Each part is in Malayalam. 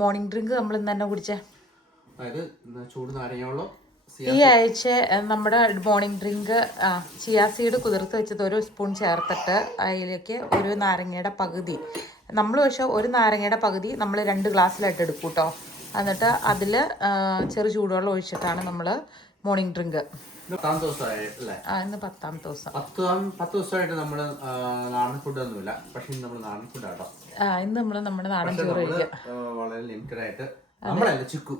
മോർണിംഗ് ഡ്രിങ്ക് നമ്മൾ ഇന്ന് തന്നെ കുടിച്ചേ. ചൂട് നാരങ്ങ ഈ ആഴ്ച നമ്മുടെ മോർണിംഗ് ഡ്രിങ്ക് ചിയാ സീഡ് കുതിർത്ത് വെച്ചത് 1 സ്പൂൺ ചേർത്തിട്ട് അതിലേക്ക് ഒരു നാരങ്ങയുടെ പകുതി നമ്മൾ പക്ഷേ ഒരു നാരങ്ങയുടെ പകുതി നമ്മൾ 2 ഗ്ലാസ്സിലായിട്ട് എടുക്കും കേട്ടോ. എന്നിട്ട് അതിൽ ചെറു ചൂടുവെള്ളം ഒഴിച്ചിട്ടാണ് നമ്മൾ മോർണിംഗ് ഡ്രിങ്ക്. ഇന്ന് 10ാമത്തെ ദിവസം. 10 ദിവസമായിട്ട് നമ്മൾ നാടൻ ഫുഡ് ഒന്നുമില്ല. പക്ഷേ ഇന്ന് നമ്മൾ നാടൻ ഫുഡ് ആട്ടോ. ഇന്ന് നമ്മൾ നമ്മുടെ നാടൻ ചോറ് കഴിക്കാം. വളരെ ലിമിറ്റഡ് ആയിട്ട് നമ്മളല്ല ചിക്കു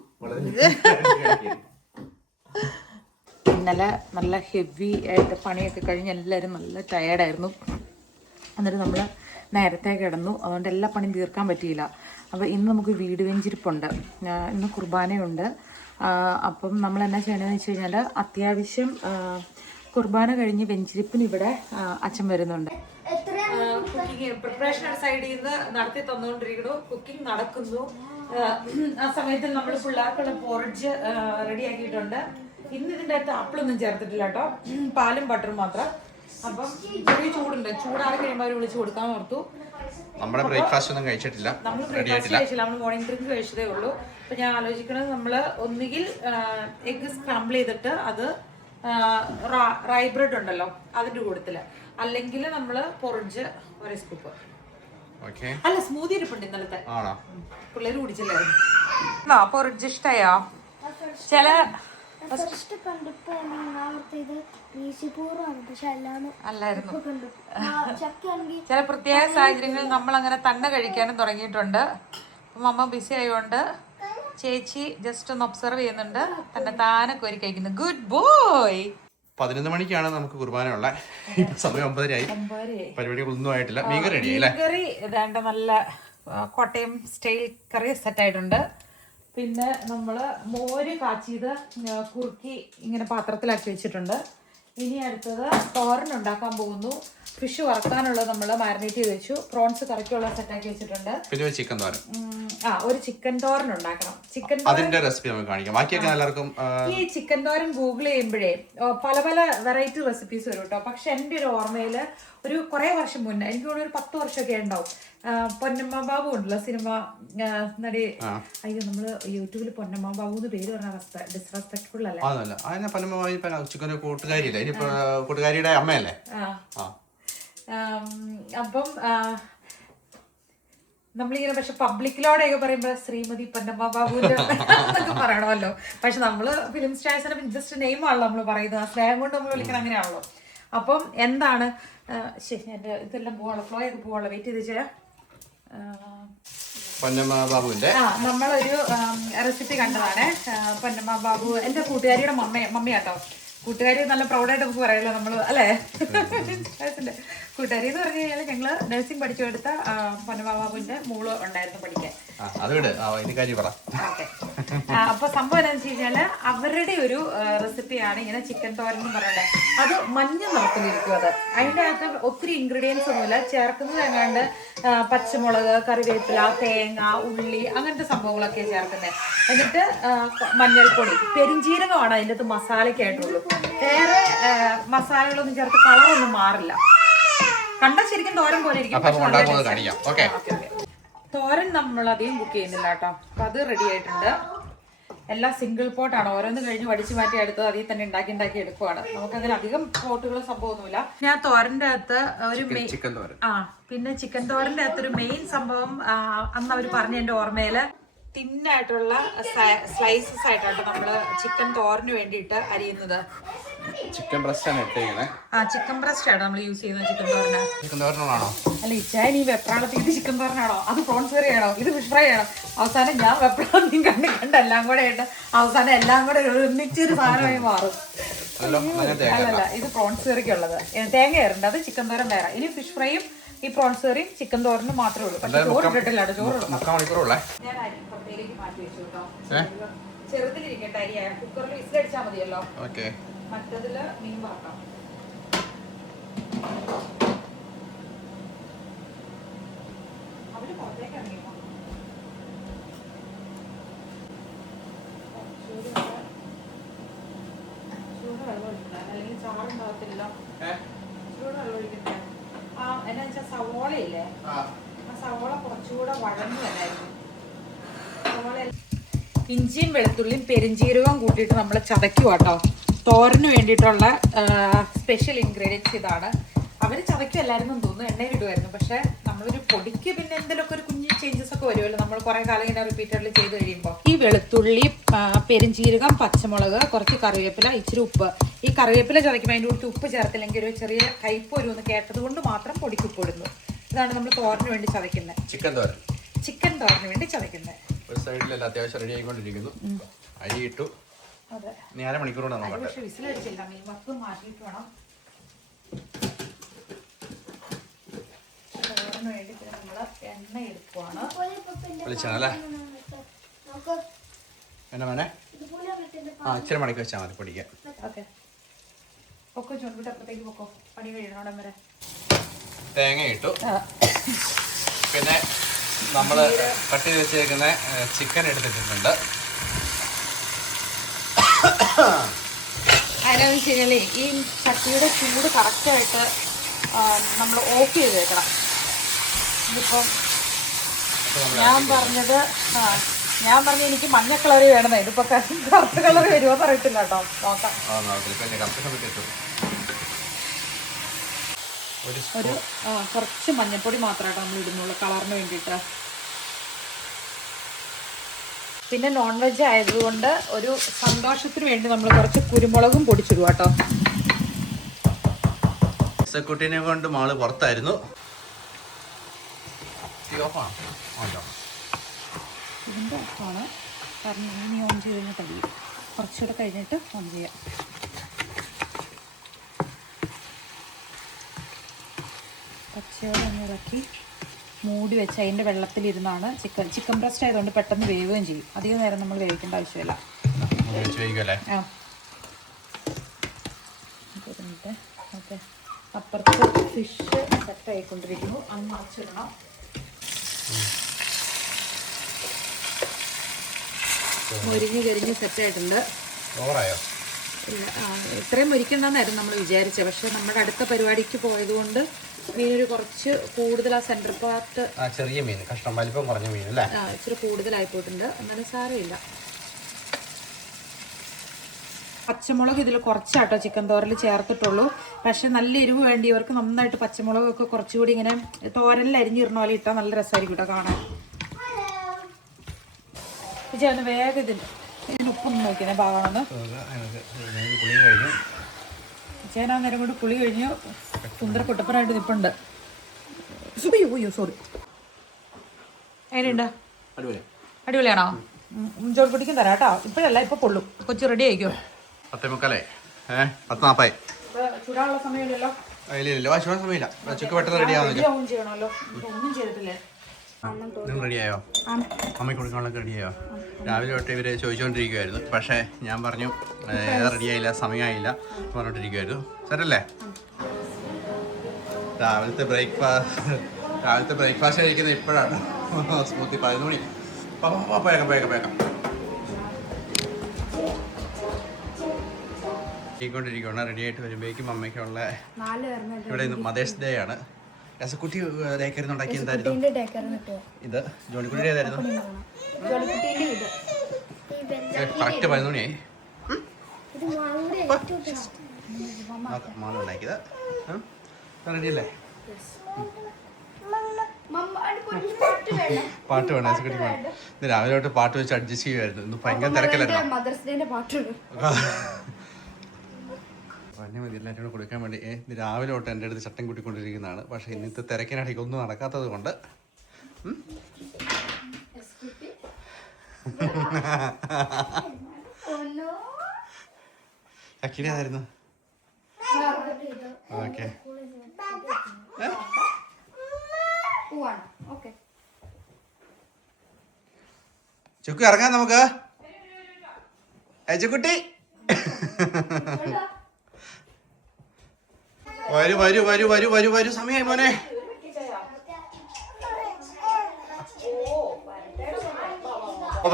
ഇന്നലെ നല്ല ഹെവി ആയിട്ട് പണിയൊക്കെ കഴിഞ്ഞ് എല്ലാവരും നല്ല ടയേർഡായിരുന്നു. എന്നിട്ട് നമ്മൾ നേരത്തെ കിടന്നു. അതുകൊണ്ട് എല്ലാ പണിയും തീർക്കാൻ പറ്റിയില്ല. അപ്പോൾ ഇന്ന് നമുക്ക് വീട് വെഞ്ചിരിപ്പുണ്ട്. ഇന്ന് കുർബാനയുണ്ട്. അപ്പം നമ്മൾ എന്നാ ചെയ്യണമെന്ന് വെച്ച് കഴിഞ്ഞാൽ അത്യാവശ്യം കുർബാന കഴിഞ്ഞ് വെഞ്ചിരിപ്പിന് ഇവിടെ അച്ഛൻ വരുന്നുണ്ട്. കുക്കിംഗ് പ്രിപ്പറേഷൻ സൈഡിൽ നിന്ന് നടത്തി തന്നുകൊണ്ടിരിക്കുന്നു. കുക്കിംഗ് നടക്കുന്നു. ആ സമയത്ത് നമ്മൾ പിള്ളേർക്കുള്ള പോറിഡ്ജ് റെഡിയാക്കിയിട്ടുണ്ട്. ഇന്ന് ഇതിൻ്റെ അകത്ത് ആപ്പിളൊന്നും ചേർത്തിട്ടില്ല കേട്ടോ, പാലും ബട്ടറും മാത്രം. അപ്പം ചെറിയ ചൂടുണ്ട്. ചൂടാറി കഴിയുമ്പോൾ അവർ വിളിച്ച് കൊടുക്കാൻ ഓർത്തു. നമ്മുടെ ബ്രേക്ക്ഫാസ്റ്റ് ഒന്നും കഴിച്ചിട്ടില്ല. നമ്മൾ ബ്രേക്ക്ഫാസ്റ്റ് കഴിച്ചില്ല, നമ്മൾ മോർണിംഗ് ഡ്രിങ്ക് കഴിച്ചതേ ഉള്ളൂ. അപ്പം ഞാൻ ആലോചിക്കുന്നത് നമ്മൾ ഒന്നുകിൽ എഗ്ഗ് സ്ക്രാമ്പിൾ ചെയ്തിട്ട് അത് റൈ ബ്രെഡ് ഉണ്ടല്ലോ അതിൻ്റെ കൂട്ടത്തിൽ, അല്ലെങ്കിൽ നമ്മൾ പൊറിഡ്ജ് 1 സ്കൂപ്പ്. അല്ല, സ്മൂതി ഇരിപ്പുണ്ട് ഇന്നലത്തെ, പിള്ളേർ കുടിച്ചില്ലായിരുന്നു. പൊറിഡ്ജ് ഇഷ്ടയോ? ചില അല്ലായിരുന്നു. ചില പ്രത്യേക സാഹചര്യങ്ങളിൽ നമ്മൾ അങ്ങനെ തന്നെ കഴിക്കാനും തുടങ്ങിയിട്ടുണ്ട്. അപ്പം അമ്മ ബിസി ആയതുകൊണ്ട് ചേച്ചി ജസ്റ്റ് ഒന്ന് ഒബ്സർവ് ചെയ്യുന്നുണ്ട്. തന്നെ താനെ കോരി കഴിക്കുന്നു. Good boy. 11 മണിക്കാണ് നമുക്ക് കുർബാന ഉള്ളത്. ഇപ്പൊ സമയം 9:30 പരിപാടികളൊന്നും ആയിട്ടില്ല. മീൻകറി റെഡിയായില്ലേ? മീൻകറി ഇതാണ്ട് നല്ല കോട്ടയം സ്റ്റൈൽ കറി സെറ്റായിട്ടുണ്ട്. പിന്നെ നമ്മൾ മോര് കാച്ചിയത് കുറുക്കി ഇങ്ങനെ പാത്രത്തിലാക്കി വെച്ചിട്ടുണ്ട്. ഇനി അടുത്തത് തോരൻ ഉണ്ടാക്കാൻ പോകുന്നു. ഫിഷ് വറക്കാനുള്ളത് നമ്മൾ മാരിനേറ്റ് ചെയ്ത് വെച്ചു. പ്രോൺസ് കറിക്കുള്ള സെറ്റാക്കി വെച്ചിട്ടുണ്ട്. പിന്നെ ചിക്കൻ തോരൻ. ഒരു ചിക്കൻ തോരൻ ഉണ്ടാക്കണം. ചിക്കൻ അതിന്റെ റെസിപ്പി നമുക്ക് കാണിക്കാം. ബാക്കിയൊക്കെ എല്ലാവർക്കും ഈ ചിക്കൻ തോരൻ ഗൂഗിൾ ചെയ്യുമ്പോഴേ പല പല വെറൈറ്റി റെസിപ്പീസ് വരും കേട്ടോ. പക്ഷെ എൻ്റെ ഒരു ഓർമ്മയിൽ ഒരു കുറേ വർഷം മുന്നേ, എനിക്ക് തോന്നുന്നു ഒരു 10 വർഷമൊക്കെ ഉണ്ടാവും, പൊന്നമ്മ ബാബു ഉണ്ടല്ലോ സിനിമ നടി. അയ്യോ, നമ്മള് യൂട്യൂബിൽ പൊന്നമ്മ ബാബു എന്ന് പേര് പറഞ്ഞ ഡിസ്റെസ്പെക്ട്ഫുൾ അല്ലേ? കൂട്ടുകാരിയുടെ അമ്മയല്ലേ? അപ്പം നമ്മളിങ്ങനെ പക്ഷെ പബ്ലിക്കിലോടെയൊക്കെ പറയുമ്പോ ശ്രീമതി പൊന്നമ്മ ബാബുവിന്റെ എന്നൊക്കെ പറയണമല്ലോ. പക്ഷെ നമ്മള് ഫിലിം സ്റ്റാർസിനെ ജസ്റ്റ് നെയിം ആണല്ലോ നമ്മൾ പറയുന്നത്. ആ സ്നേഹം കൊണ്ട് നമ്മൾ വിളിക്കണം, അങ്ങനെയാണല്ലോ. അപ്പം എന്താണ് ശരി, എന്റെ ഇതെല്ലാം പോവാണല്ലോ, ഫ്ലോ ചെയ്ത് പോവാണല്ലോ. വെയിറ്റ് ചെയ്ത് വെച്ചാൽ പൊന്നമ്മ ബാബുവിന്റെ നമ്മളൊരു റെസിപ്പി കണ്ടതാണ്. പൊന്നമ്മ ബാബു എന്റെ കൂട്ടുകാരിയുടെ മമ്മിയാട്ടോ. കൂട്ടുകാരി നല്ല പ്രൗഡായിട്ട് നമുക്ക് പറയല്ലോ നമ്മൾ, അല്ലേ? കൂട്ടുകാരി എന്ന് പറഞ്ഞു കഴിഞ്ഞാൽ ഞങ്ങള് നഴ്സിംഗ് പഠിച്ചു എടുത്ത പൊന്നമ്മ ബാബുവിന്റെ മോള് ഉണ്ടായിരുന്നു പഠിക്കാൻ. അപ്പൊ സംഭവം എന്താണെന്ന് വെച്ച് കഴിഞ്ഞാല് അവരുടെ ഒരു റെസിപ്പിയാണ് ഇങ്ങനെ ചിക്കൻ തോരൻ എന്ന് പറയുന്നത്. അത് മഞ്ഞ നിറത്തിലിരിക്കും. അത് അതിൻ്റെ അകത്ത് ഒത്തിരി ഇൻഗ്രീഡിയൻസ് ഒന്നുമില്ല. ചേർക്കുന്നത് എങ്ങാണ്ട് പച്ചമുളക്, കറിവേപ്പില, തേങ്ങ, ഉള്ളി, അങ്ങനത്തെ സംഭവങ്ങളൊക്കെ ചേർക്കുന്നത്. എന്നിട്ട് മഞ്ഞൾപ്പൊടി, പെരിഞ്ചീരകമാണ് അതിൻ്റെ അകത്ത് മസാലയ്ക്കായിട്ടുള്ളൂ. വേറെ മസാലകളൊന്നും ചേർത്ത് കളറൊന്നും മാറില്ല. കണ്ടാൽ ശരിക്കും തോരൻ പോലെ ഇരിക്കും. തോരൻ നമ്മൾ അധികം കുക്ക് ചെയ്യുന്നില്ല കേട്ടോ. അപ്പൊ അത് റെഡി ആയിട്ടുണ്ട്. എല്ലാം സിംഗിൾ പോട്ടാണ്. ഓരോന്ന് കഴിഞ്ഞ് വടിച്ചു മാറ്റി എടുത്തത് അതിൽ തന്നെ ഉണ്ടാക്കി എടുക്കുവാണ്. നമുക്കങ്ങനെ അധികം പോട്ടുകളും സംഭവമൊന്നുമില്ല. ഞാൻ തോരന്റെ അകത്ത് ഒരു പിന്നെ ചിക്കൻ തോരന്റെ അകത്തൊരു മെയിൻ സംഭവം അന്ന് അവർ പറഞ്ഞ എന്റെ ഓർമ്മയില് തിന്നായിട്ടുള്ള സ്ലൈസസ് ആയിട്ടാണ് നമ്മള് ചിക്കൻ തോരന് വേണ്ടിയിട്ട് അരിയുന്നത്. ചിക്കൻ ബ്രസ്റ്റ് ആണ് ചിക്കൻ ബ്രസ്റ്റ് ആണ് നമ്മൾ യൂസ് ചെയ്യുന്നത് ചിക്കൻ തോരനാണോ? അല്ല, ഇച്ചായ നീ വെപ്രാളത്തിൽ ഇത് ചിക്കൻ തോരനാണോ, അത് പ്രോൺസ് കറി ആണോ, ഇത് ഫിഷ് ഫ്രൈ ആണോ? അവസാനം ഞാൻ വെപ്രാളത്തിൽ കണ്ട് എല്ലാം കൂടെ ആയിട്ട് അവസാനം എല്ലാം കൂടെ ഒന്നിച്ചൊരു സാധനമായി മാറും. അല്ലല്ല, ഇത് പ്രോൺസ് കറിക്കുള്ളത് തേങ്ങ കയറുണ്ട്. അത് ചിക്കൻ തോരൻ വേറെ. ഇനി ഫിഷ് ഫ്രൈയും ഈ പ്രോൺസ് കറിയും ചിക്കൻ തോരനും മാത്രമേ ഉള്ളൂ. പക്ഷെ ചോറ് ഇട്ടിട്ടില്ല. ചോറുള്ളൂ. ഞാൻ അരി പുറത്തേക്ക് മാറ്റി വെച്ചു കേട്ടോ. ചെറുതിലിരിക്കട്ടെ അരി. കുക്കറിൽ വിസിലടിച്ചാൽ മതിയല്ലോ. മറ്റതില് മീൻ വറക്കാം. അവര് പുറത്തേക്ക് ഇറങ്ങിയോ? ചൂട് വെള്ളം ഒഴിക്കണ്ട, അല്ലെങ്കിൽ ചാറുണ്ടാകത്തില്ല. ചൂട് വെള്ളം ഒഴിക്കട്ടെ. എന്നാ വെച്ചാൽ സവോളയില്ലേ, ആ സവോള കുറച്ചുകൂടെ വഴന്നു വരായിരുന്നു. ഇഞ്ചിയും വെളുത്തുള്ളിയും പെരിഞ്ചീരകവും കൂട്ടിയിട്ട് നമ്മൾ ചതയ്ക്കുക കേട്ടോ. തോരന് വേണ്ടിയിട്ടുള്ള സ്പെഷ്യൽ ഇൻഗ്രീഡിയൻസ് ഇതാണ്. അവർ ചതയ്ക്കല്ലായിരുന്നു തോന്നുന്നു, എണ്ണയിൽ ഇടുമായിരുന്നു. പക്ഷെ നമ്മളൊരു പൊടിക്ക് പിന്നെ എന്തെങ്കിലുമൊക്കെ ഒരു കുഞ്ഞു ചേഞ്ചസ് ഒക്കെ വരുമല്ലോ നമ്മൾ കുറെ കാലം ഇങ്ങനെ റിപ്പീറ്റഡ്ലി ചെയ്ത് കഴിയുമ്പോൾ. ഈ വെളുത്തുള്ളി, പെരിഞ്ചീരകം, പച്ചമുളക്, കുറച്ച് കറിവേപ്പില, ഇച്ചിരി ഉപ്പ്. ഈ കറിവേപ്പില ചതയ്ക്കുമ്പോൾ അതിൻ്റെ കൂടെ ഉപ്പ് ചേർത്തില്ലെങ്കിൽ ഒരു ചെറിയ കയ്പ്പ് വരുമെന്ന് കേട്ടത് കൊണ്ട് മാത്രം പൊടിക്ക് ഉപ്പ് ഇടുന്നു. ഇതാണ് നമ്മൾ തോരന് വേണ്ടി ചതയ്ക്കുന്നത്. ചിക്കൻ തോരന് വേണ്ടി ചതയ്ക്കുന്നത്. ഒരു സൈഡിലെല്ലാം അത്യാവശ്യം റെഡി ആയിക്കൊണ്ടിരിക്കുന്നു. അരി ഇട്ടു. അതെ, ഇനി അരമണിക്കൂർ കൊണ്ട് നോക്കാം. പക്ഷെ വിസിലടിച്ചില്ല, മീൻ വറുത്ത് മാറ്റിയിട്ട് വേണം തോരന് വേണ്ടി. പിന്നെ നമ്മൾ എണ്ണ എടുക്കുവാണ്. വിളിച്ചാണല്ലേ എന്നാ മോനെ? ഇച്ചിരി മണിക്ക് വെച്ചാൽ മതി പൊടിക്കാൻ. ഓക്കെ, പൊക്കോ ചൂണ്ടിട്ട് അപ്പുറത്തേക്ക് പൊക്കോ, പണി കഴിയണോടം വരെ. തേങ്ങ ഇട്ടു. പിന്നെ നമ്മൾ കട്ട് ചെയ്ത് വെച്ചേക്കുന്ന ചിക്കൻ എടുത്തിട്ടുണ്ട്. അതിനാന്ന് വെച്ച് കഴിഞ്ഞാൽ ഈ ചട്ടിയുടെ ചൂട് കറക്റ്റായിട്ട് നമ്മൾ ഓഫ് ചെയ്ത് വെക്കണം. ഇതിപ്പം ഞാൻ പറഞ്ഞത് എനിക്ക് മഞ്ഞ കളർ വേണമെന്നേ. ഇതിപ്പോൾ കറുത്ത കളർ വരുമോ എന്ന് അറിയത്തില്ല കേട്ടോ, നോക്കാം. ഒരു കുറച്ച് മഞ്ഞപ്പൊടി മാത്രമായിട്ടോ നമ്മൾ ഇടുന്നുള്ളൂ കളറിന് വേണ്ടിയിട്ട്. പിന്നെ നോൺ വെജ് ആയതുകൊണ്ട് ഒരു സന്തോഷത്തിന് വേണ്ടി നമ്മൾ കുറച്ച് കുരുമുളകും പൊടിച്ചിടുക കേട്ടോ. കുട്ടീനെ കൊണ്ട് മാള് പുറത്തായിരുന്നു. ഇതിൻ്റെ ഓഫാണ്, കാരണം ഇനി ഓൺ ചെയ്ത് കഴിഞ്ഞാൽ കഴിയും. കുറച്ചുകൂടെ കഴിഞ്ഞിട്ട് ഓൺ ചെയ്യാം. പച്ചയോടെ ഒന്ന് ഇറക്കി മൂടി വെച്ച് അതിൻ്റെ വെള്ളത്തിലിരുന്നാണ് ചിക്കൻ ബ്രസ്റ്റ് ആയതുകൊണ്ട് പെട്ടെന്ന് വേവുകയും ചെയ്യും. അധികം നേരം നമ്മൾ വേവിക്കേണ്ട ആവശ്യമില്ല. ഓക്കെ, അപ്പുറത്ത് ഫിഷ് സെറ്റ് ആയിക്കൊണ്ടിരിക്കുന്നു. അന്ന് മറിച്ചിടണം. മുരിഞ്ഞ് സെറ്റായിട്ടുണ്ട്. ഇത്രയും മുരിക്കണ്ടെന്നായിരുന്നു നമ്മൾ വിചാരിച്ചത്. പക്ഷെ നമ്മുടെ അടുത്ത പരിപാടിക്ക് പോയതുകൊണ്ട് മീനൊരു കുറച്ച് കൂടുതൽ, ആ സെൻറ്റർ പാർട്ട് ചെറിയ മീൻ കഷ്ണം വലിപ്പം കുറഞ്ഞ മീൻ അല്ലേ, ഇച്ചിരി കൂടുതലായി പോയിട്ടുണ്ട്. എന്നാലും സാരമില്ല. പച്ചമുളക് ഇതിൽ കുറച്ചാട്ടോ ചിക്കൻ തോരൽ ചേർത്തിട്ടുള്ളൂ. പക്ഷെ നല്ല എരിവ് വേണ്ടിയവർക്ക് നന്നായിട്ട് പച്ചമുളകൊക്കെ കുറച്ചുകൂടി ഇങ്ങനെ തോരലിൽ അരിഞ്ഞിരുന്ന പോലെ ഇട്ടാൽ നല്ല രസമായിരിക്കും കേട്ടോ കാണാൻ. ചേർന്ന് വേഗം ഇതിന് ഉപ്പൊന്നും നോക്കിയാൽ ഭാഗമാണ്. ചേനാ നേരം കൊണ്ട് പുളി കഴിഞ്ഞ് സുന്ദര കുട്ടപ്പനായിട്ട് നിൽപ്പുണ്ട്. അയ്യോ സോറി. എങ്ങനെയുണ്ട്? അടിപൊളിയാണോ? ജോർക്കുട്ടിക്കും തരാം കേട്ടോ. ഇപ്പോഴല്ല, ഇപ്പൊ പൊള്ളും. കൊച്ചു റെഡി ആയിക്കോ. 10:40 ചൂടാനുള്ള സമയമില്ലല്ലോ. സമയമില്ല. ചുക്ക് പെട്ടെന്ന് റെഡി ആവുന്നില്ല. ചെയ്യണമല്ലോ, ഒന്നും ചെയ്തിട്ടില്ലേ? നിങ്ങൾ റെഡിയായോ? അമ്മയ്ക്ക് കൊടുക്കാനുള്ള റെഡിയായോ? രാവിലെ തൊട്ട് ഇവർ ചോദിച്ചുകൊണ്ടിരിക്കുമായിരുന്നു. പക്ഷേ ഞാൻ പറഞ്ഞു റെഡിയായില്ല, സമയമായില്ല പറഞ്ഞോണ്ടിരിക്കുമായിരുന്നു. സെറ്റല്ലേ? രാവിലത്തെ ബ്രേക്ക്ഫാസ്റ്റ് കഴിക്കുന്നത് ഇപ്പോഴാണ്. സ്മൂത്തി 11 മണി. വേഗം ാണ് റെഡി ആയിട്ട് വരുമ്പോഴേക്കും അമ്മയ്ക്കുള്ള ഇവിടെ മദേഴ്സ് ഡേ ആണ്. കുട്ടി ഡേക്കറിന്ന് ഉണ്ടാക്കി എന്തായിരുന്നു ഇത്? ജോണിക്കുട്ടി ഏതായിരുന്നു? കറക്റ്റ് 11 മണിയായി മാള് ഉണ്ടാക്കിയത്. റെഡിയല്ലേ? പാട്ട് വേണം കുട്ടിക്ക് വേണം. ഇന്ന് രാവിലെ തൊട്ട് പാട്ട് വെച്ച് അഡ്ജസ്റ്റ് ചെയ്യുമായിരുന്നു. ഇന്ന് ഭയങ്കര തിരക്കല്ലായിരുന്നു. പറഞ്ഞ മതി എല്ലാവരും കൂടെ കൊടുക്കാൻ വേണ്ടി. ഇന്ന് രാവിലെ തൊട്ട് എൻ്റെ അടുത്ത് ചട്ടം കൂട്ടിക്കൊണ്ടിരിക്കുന്നതാണ്. പക്ഷേ ഇന്നത്തെ തിരക്കിനിടയ്ക്ക് ഒന്നും നടക്കാത്തത് കൊണ്ട് അക്കിനി ഏതായിരുന്നു? ഓക്കെ, ചുക്ക് ഇറങ്ങാൻ നമുക്ക്. ചുക്കുട്ടി വരൂ സമയമായി മോനെ.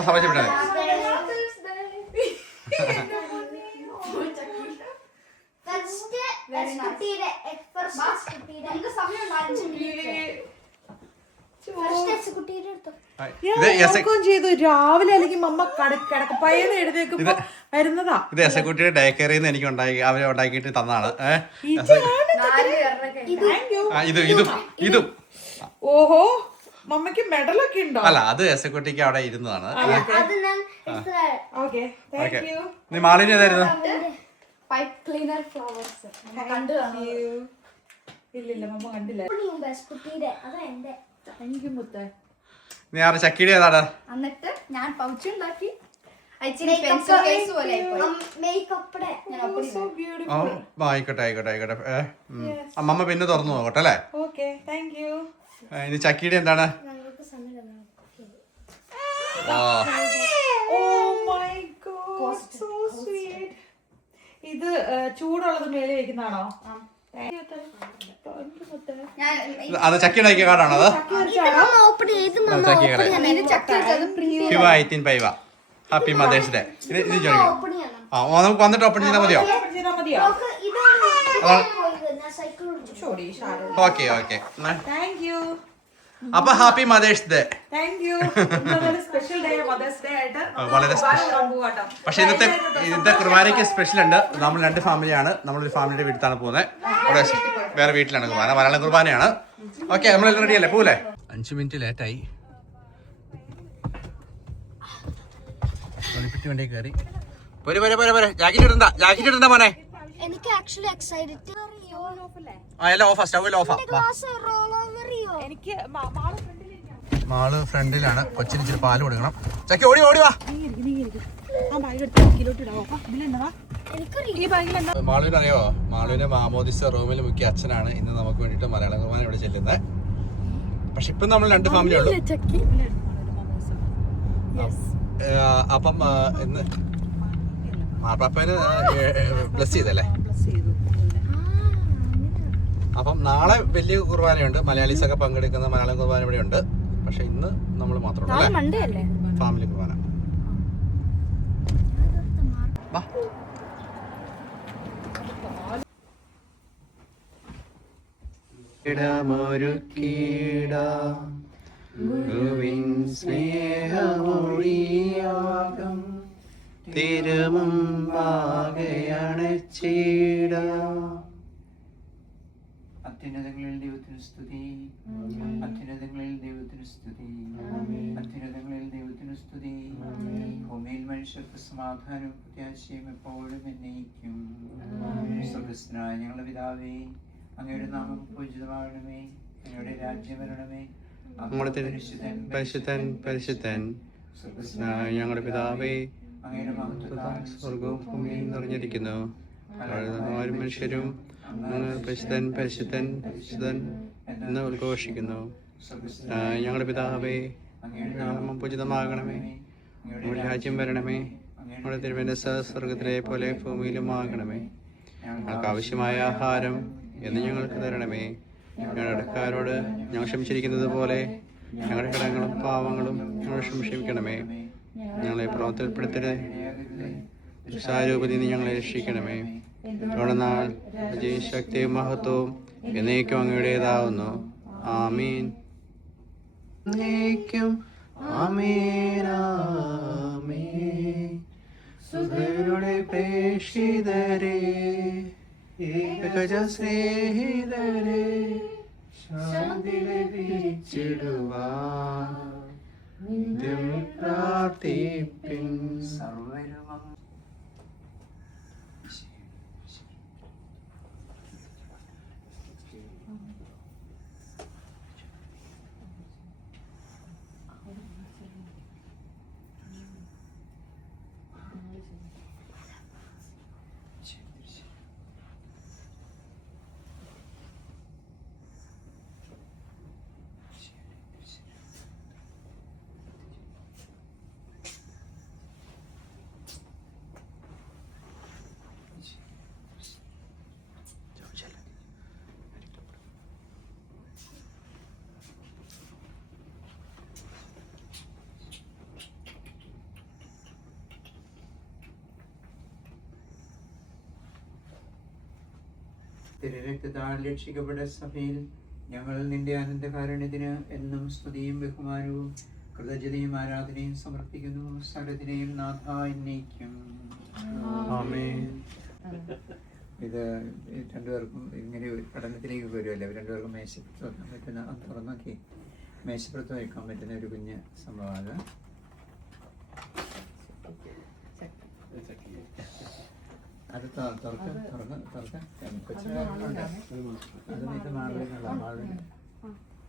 സമയം വിട്ടാ ചെയ്തു രാവിലെ അല്ലെങ്കിൽ മമ്മ കിടക്കപ്പയ്യെന്ന് എഴുതേക്കുമ്പോ വരുന്നതാ. ഇത് എസക്കുട്ടിയുടെ ഡയക്കറിയിൽ നിന്ന് എനിക്ക് അവരെ ഉണ്ടാക്കിയിട്ട് തന്നാണ്. ഇതും ഓഹോ മമ്മയ്ക്ക് മെഡലൊക്കെ ഉണ്ടോ? അല്ല, അത് എസക്കുട്ടിക്ക് അവിടെ ഇരുന്നതാണ്. നീ മാളിന് ഏതായിരുന്നു? ഇല്ലില്ല മമ്മ കണ്ടില്ല. നീ ആറ് ചക്കിടി ഏതാണ്? എന്നിട്ട് ഞാൻ പൗച്ചുണ്ടാക്കി ആയിക്കോട്ടെ ആയിക്കോട്ടെ ആയിക്കോട്ടെ. അമ്മമ്മ പിന്നെ തുറന്നു നോക്കട്ടെ അല്ലേ? ഇനി ചക്കിയുടെ എന്താണ്? ഇത് ചൂടുള്ളത് മേലെ വെക്കുന്നതാണോ? അത് ചക്കി ഉണ്ടാക്കിയ കാർഡാണോ? അത് ഹാപ്പി മദേഴ്സ് ഡേ. ഇത് നമുക്ക് വന്നിട്ട് ഓപ്പൺ ചെയ്താൽ മതിയോ? Okay okay. അപ്പൊ ഹാപ്പി മദേഴ്സ് ഡേ. വളരെ പക്ഷെ ഇന്നത്തെ കുർബാനയ്ക്ക് സ്പെഷ്യൽ ഉണ്ട്. നമ്മൾ 2 ഫാമിലിയാണ്. നമ്മളൊരു ഫാമിലിയുടെ വീട്ടിലാണ് പോകുന്നത്. അവിടെ വേറെ വീട്ടിലാണ് കുർബാന, മലയാളം കുർബാനയാണ്. ഓക്കെ, നമ്മളെല്ലാം റെഡി അല്ലേ? പോലെ 5 മിനിറ്റ് ലേറ്റായി. വണ്ടി കയറി ജാക്കറ്റ് ഇടണ്ട മോനെ. എനിക്ക് ആക്ച്വലി എക്സൈറ്റഡ് എല്ലാം ഓഫാ, സ്റ്റൗവിൽ ഓഫാ. മാള് ഫ്രണ്ടിലാണ്. കൊച്ചിന് ഇച്ചിരി പാല് കൊടുക്കണം. ചക്കി ഓടി ഓടി വാ. മാളുവിന് അറിയോ? മാളുവിന്റെ മാമോദിസ റൂമിൽ മുഖ്യ അച്ഛനാണ് ഇന്ന് നമുക്ക് വേണ്ടിട്ട് മലയാളം കുർബാന ഇവിടെ ചെല്ലുന്നത്. പക്ഷെ ഇപ്പം നമ്മൾ 2 ഫാമിലി ഉള്ളു. അപ്പം ഇന്ന് മാർപ്പാപ്പന് ബ്ലസ് ചെയ്തല്ലേ? അപ്പം നാളെ വലിയ കുർബാനയുണ്ട്. മലയാളീസ് ഒക്കെ പങ്കെടുക്കുന്ന മലയാളം കുർബാന ഇവിടെ ഉണ്ട്. പക്ഷെ ഇന്ന് നമ്മൾ മാത്രമേ ഫാമിലി കുർബാന. അത്യുന്നതങ്ങളിൽ ദൈവത്തിന് സ്തുതി, അത്യുന്നതങ്ങളിൽ ദൈവത്തിന് സ്തുതി, അത്യുന്നതങ്ങളിൽ ദൈവത്തിന് സ്തുതി. ഭൂമിയിൽ മനുഷ്യർക്ക് സമാധാനവും പ്രത്യാശയും എപ്പോഴും എന്നേക്കും. സ്വർഗ്ഗസ്ഥനായ ഞങ്ങളുടെ പിതാവേ, അങ്ങയുടെ നാമം പൂജിതമാകണമേ, അങ്ങയുടെ രാജ്യം വരണമേ. പരിശുദ്ധൻ പരിശുദ്ധൻ ഞങ്ങളുടെ പിതാവേ, അങ്ങയുടെ മഹത്വത്താൽ സ്വർഗവും ഭൂമിയും നിറഞ്ഞിരിക്കുന്നു. മനുഷ്യരും പരിശുദ്ധൻ പരിശുദ്ധൻ പരിശുദ്ധൻ എന്ന് ഉദ്ഘോഷിക്കുന്നു. ഞങ്ങളുടെ പിതാവേ, നാമം പൂജിതമാകണമേ, ഞങ്ങളുടെ രാജ്യം വരണമേ, ഞങ്ങളുടെ തിരുമനസ്സ് സ്വർഗത്തിലെ പോലെ ഭൂമിയിലും ആകണമേ. ഞങ്ങൾക്ക് ആവശ്യമായ ആഹാരം എന്ന് ഞങ്ങൾക്ക് തരണമേ. ഞങ്ങളുടെ കടക്കാരോട് ഞങ്ങൾ ക്ഷമിച്ചിരിക്കുന്നത് പോലെ ഞങ്ങളുടെ കടങ്ങളും പാവങ്ങളും ഞങ്ങൾ ക്ഷമിക്കണമേ. ഞങ്ങളെ പ്രവർത്തനപ്പെടുത്തരുത്, ദുഷ്ടാരൂപത്തിൽ നിന്ന് ഞങ്ങളെ രക്ഷിക്കണമേ. തുടർന്നാൽ ശക്തിയും മഹത്വവും എന്നേക്കും അങ്ങയുടേതാവുന്നു. ആമീൻ. സുധരുടെ പ്രേക്ഷിതരേ, ഏകജ സ്നേഹിതരേ, ശാന്തി ലഭിച്ചിടുവാൻ നിത്യം പ്രാർത്ഥിപ്പിൻ. സർവരും തിരുരക്തത്താൽ രക്ഷിക്കപ്പെട്ട സഭയിൽ ഞങ്ങൾ നിന്റെ അനന്തകാരുണ്യത്തിന് എന്നും സ്തുതിയും ബഹുമാനവും കൃതജ്ഞതയും ആരാധനയും സമർപ്പിക്കുന്നു സകലത്തിനെയും നാഥ എന്നേക്കും. ആമേൻ. ഇത് രണ്ടുപേർക്കും ഇങ്ങനെ ഒരു പഠനത്തിലേക്ക് വരുമല്ലോ, രണ്ടുപേർക്കും മേശപ്പുറത്ത് വെക്കാൻ പറ്റുന്ന, തുറന്നൊക്കെ മേശപ്പുറത്ത് വയ്ക്കാൻ പറ്റുന്ന ഒരു കുഞ്ഞ് സംഭവമാണ്. അത് തുറക്ക് കൊച്ചുണ്ട്. അത് ഇത് മാറില്ല മാറില്ല.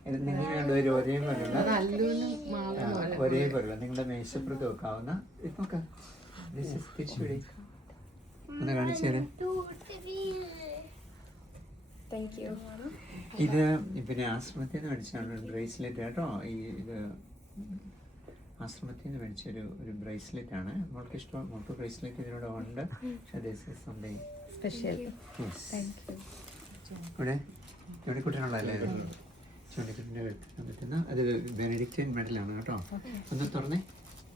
ഇത് നിങ്ങൾ രണ്ടുപേരും ഒരേ പോലുള്ള ഒരേ പോലുള്ള നിങ്ങളുടെ മേശപ്പുറത്ത് വെക്കാവുന്ന ഇപ്പൊക്കെ തിരിച്ചുപിടി ഒന്ന് കാണിച്ചേരെ. ഇത് പിന്നെ ആശ്രമത്തിൽ നിന്ന് മേടിച്ചാണ് ബ്രേസ്ലെറ്റ് കേട്ടോ. ഇത് ആശ്രമത്തിൽ നിന്ന് മേടിച്ചൊരു ബ്രേസ്ലെറ്റ് ആണ്. മോൾക്ക് ഇഷ്ടം, മോൾക്ക് ബ്രേസ്ലെറ്റ് ഇതിനോട് ഉണ്ട്. സ്പെഷ്യൽ. ഇവിടെ ചൂണ്ടിക്കുട്ടനുള്ളതല്ലേ, ചൂണ്ടിക്കുട്ടിൻ്റെ എടുക്കാൻ പറ്റുന്ന അത് ബെനഡിക്റ്റൈൻ മെഡലാണ് കേട്ടോ. ഒന്ന് തുറന്നു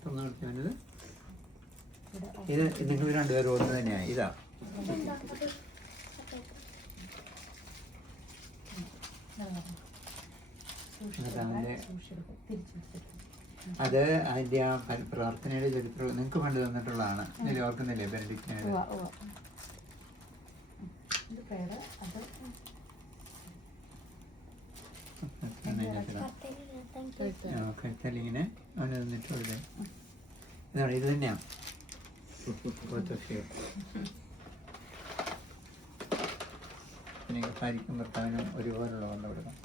കൊടുക്കുന്നത്. ഇത് നിങ്ങൾ രണ്ടുപേരും ഒന്ന് തന്നെയാണ്. ഇതാ അത് അതിൻ്റെ ആ പ്രാർത്ഥനയുടെ ചരിത്രം നിങ്ങൾക്ക് പണ്ട് തന്നിട്ടുള്ളതാണ്. ഇതിൽ ഓർക്കുന്നില്ലേ ബെനഡിക്റ്റിനേത്? കത്തലിങ്ങനെ അവന് തന്നിട്ടുള്ളത് ഇതാണ്. ഇത് തന്നെയാണ് പിന്നെ ഭാര്യയ്ക്കും ഭർത്താവിനും ഒരുപോലുള്ള കൊണ്ട് കൊടുക്കാം.